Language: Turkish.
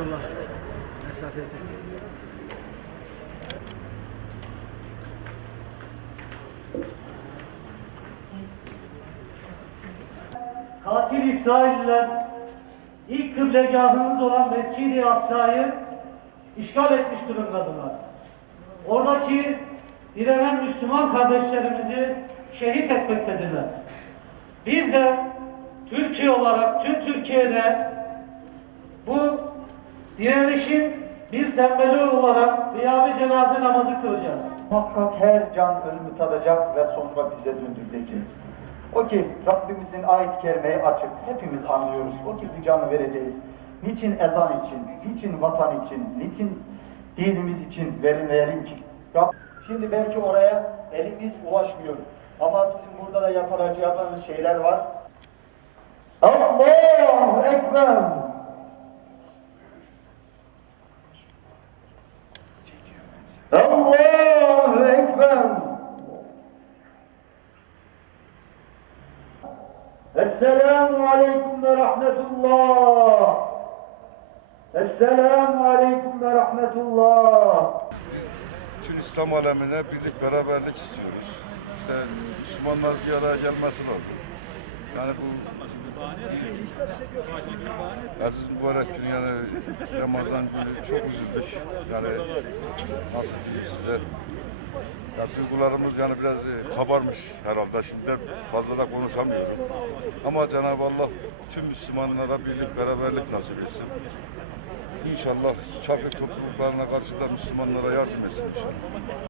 Estağfurullah. Mesafe edin. Katil İsrailler ilk kıblegahımız olan Mescid-i Aksa'yı işgal etmiş durumdadılar. Oradaki direnen Müslüman kardeşlerimizi şehit etmektedirler. Biz de Türkiye olarak tüm Türkiye'de bu direnişin bir sembolü olarak bir cenaze namazı kılacağız. Muhakkak her can ölümü tadacak ve sonra bize döndüreceğiz. O ki Rabbimizin ayet-i kerimeyi açıp hepimiz anlıyoruz. O ki bu canı vereceğiz. Niçin ezan için, niçin vatan için, niçin dinimiz için verilmeyelim ki? Rab- Şimdi belki oraya elimiz ulaşmıyor. Ama bizim burada da yapacağımız şeyler var. Allahu Ekber! Allahu Ekber! Esselamu Aleyküm ve Rahmetullah! Esselamu Aleyküm ve Rahmetullah! Bütün İslam alemine birlik beraberlik istiyoruz. İşte Müslümanlar bir araya gelmesi lazım. Yani bu Aziz mübarek gün yani Ramazan günü çok üzüldük. Yani nasıl diyeyim size? Ya duygularımız yani biraz e, kabarmış herhalde. Şimdi fazla da konuşamıyorum. Ama Cenab-ı Allah tüm Müslümanlara birlik beraberlik nasip etsin. İnşallah kafir topluluklarına karşı da Müslümanlara yardım etsin inşallah.